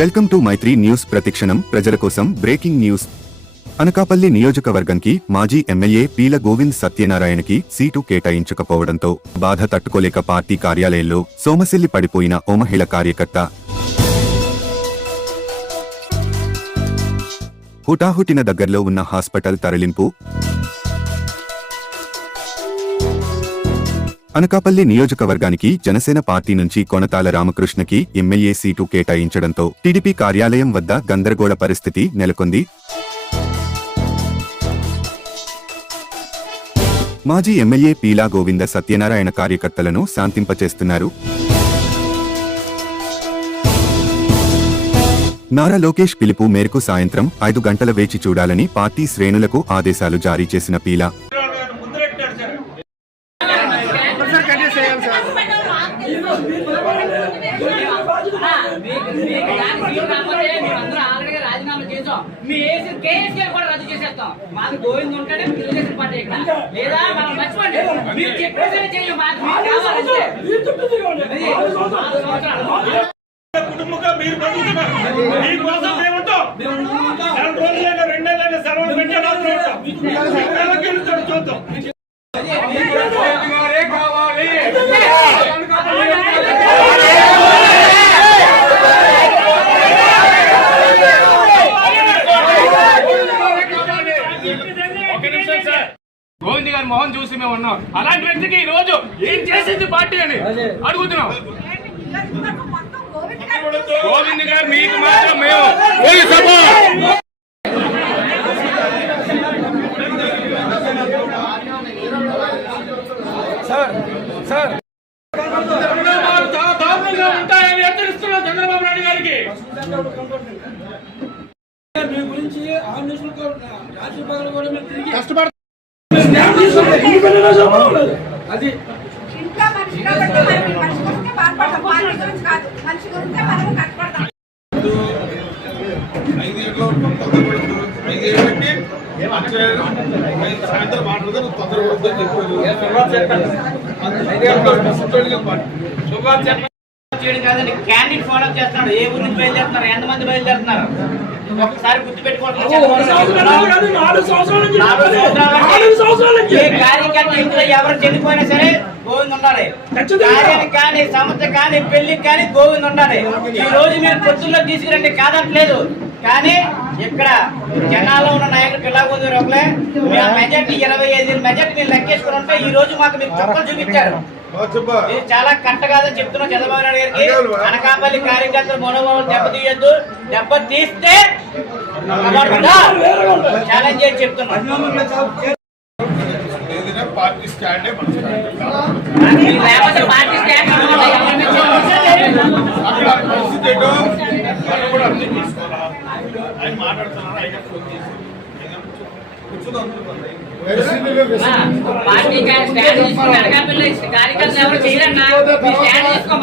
Welcome to Mythri news ప్రతిక్షణం. ప్రజల కోసం బ్రేకింగ్ న్యూస్. అనకాపల్లి నియోజకవర్గంకి మాజీ ఎమ్మెల్యే పీల గోవింద్ సత్యనారాయణకి సీటు కేటాయించకపోవడంతో బాధ తట్టుకోలేక పార్టీ కార్యాలయంలో సోమశిల్లి పడిపోయిన ఓ మహిళ కార్యకర్త. హుటాహుటిన దగ్గరలో ఉన్న హాస్పిటల్ తరలింపు. అనకాపల్లి నియోజకవర్గానికి జనసేన పార్టీ నుంచి కొనతాల రామకృష్ణకి ఎమ్మెల్యే సీటు కేటాయించడంతో టీడీపీ కార్యాలయం వద్ద గందరగోళ పరిస్థితి నెలకొంది. మాజీ ఎమ్మెల్యే పీలా గోవింద సత్యనారాయణ కార్యకర్తలను శాంతింపచేస్తున్నారు. నారా లోకేష్ పిలుపు మేరకు సాయంత్రం ఐదు గంటల వేచి చూడాలని పార్టీ శ్రేణులకు ఆదేశాలు జారీ చేసిన పీలా. కంపల్సరీ కంటిన్యూ చేయాలి సార్. రాకపోతే మేమందరం ఆల్రెడీ మీ ఏసీ కేఎస్కే కూడా రద్దు చేసేస్తాం మాకు గోవింద్ ఉంటాడే తెలుగుదేశం పార్టీ లేదా మనం మర్చిపోండి మీరు చెప్పేసే చేయం మాకు కావాలంటే కుటుంబంగా మీరు బతుకుతున్నారు మీకోసం మేముంటాం నెల రోజులైనా రెండేళ్ళైనా సెలవులు పెట్టాను చూద్దాం కావాలి. ఒక నిమిషం సార్. గోవింద్ గారి మొహం చూసి మేము ఉన్నాం. అలాంటి వ్యక్తికి ఈ రోజు ఏం చేసింది పార్టీ అని అడుగుతున్నాం. గోవింద్ గారు మీకు మాత్రం మేము పోలీస్ సభ పరిణామాలు చాలా దారుణంగా ఉంటాయని హెచ్చరిస్తున్నాం చంద్రబాబు నాయుడు గారికి రాష్ట్ర కూడా మేము తిరిగి కష్టపడ అది ఐదేళ్ళకి సాయంత్రం మాట్లాడితే నువ్వు తొందరపడద్దు అని చెప్పారు చేయడం కాదండి. క్యాండిడేట్ ఫాలో చేస్తున్నాడు. ఏ ఊరి నుంచి బయలుదేరుతున్నారు? ఎంతమంది బయలుదేరుతున్నారు? ఒకసారి గుర్తు పెట్టుకోండి సంవత్సరాలు కాదు, నాలుగు సంవత్సరాల నుంచి నాలుగు నాలుగు సంవత్సరాల నుంచి ఏ కార్యకర్త ఇంట్లో ఎవరు చనిపోయినా సరే గోవింద్ ఉండాలి. కార్యానికి కానీ సమస్య కానీ పెళ్ళికి కానీ గోవింద్ ఉండాలి. ఈ రోజు మీరు పొత్తుల్లో తీసుకురండి. కాదట్లేదు. కానీ ఇక్కడ జనాల్లో ఉన్న నాయకులకు ఎలా ఉంది ఒకలే. మెజార్టీ ఇరవై ఐదు మెజార్టీ మీరు లెక్కేసుకుని ఉంటే ఈ రోజు మాకు మీరు చుక్కలు చూపించారు. ఇది చాలా కట్ట కాదని చెప్తున్నా చంద్రబాబు నాయుడు గారికి. అనకాపల్లి కార్యకర్తలు మనోభావం దెబ్బతీయద్దు. దెబ్బ తీస్తే ఛాలెంజ్ చేసి చెప్తున్నా. పార్టీ స్టాండే? అక్కడ పరిస్థితి ఏంటో మనం కూడా అర్థం చేసుకోవాలా. మాట్లాడుతున్నారు ఆయన ఫోన్ చేసి. పార్టీ స్టాండ్ తీసుకుని కార్యకర్తలు ఎవరు చేయరన్నా? స్టాండ్ తీసుకో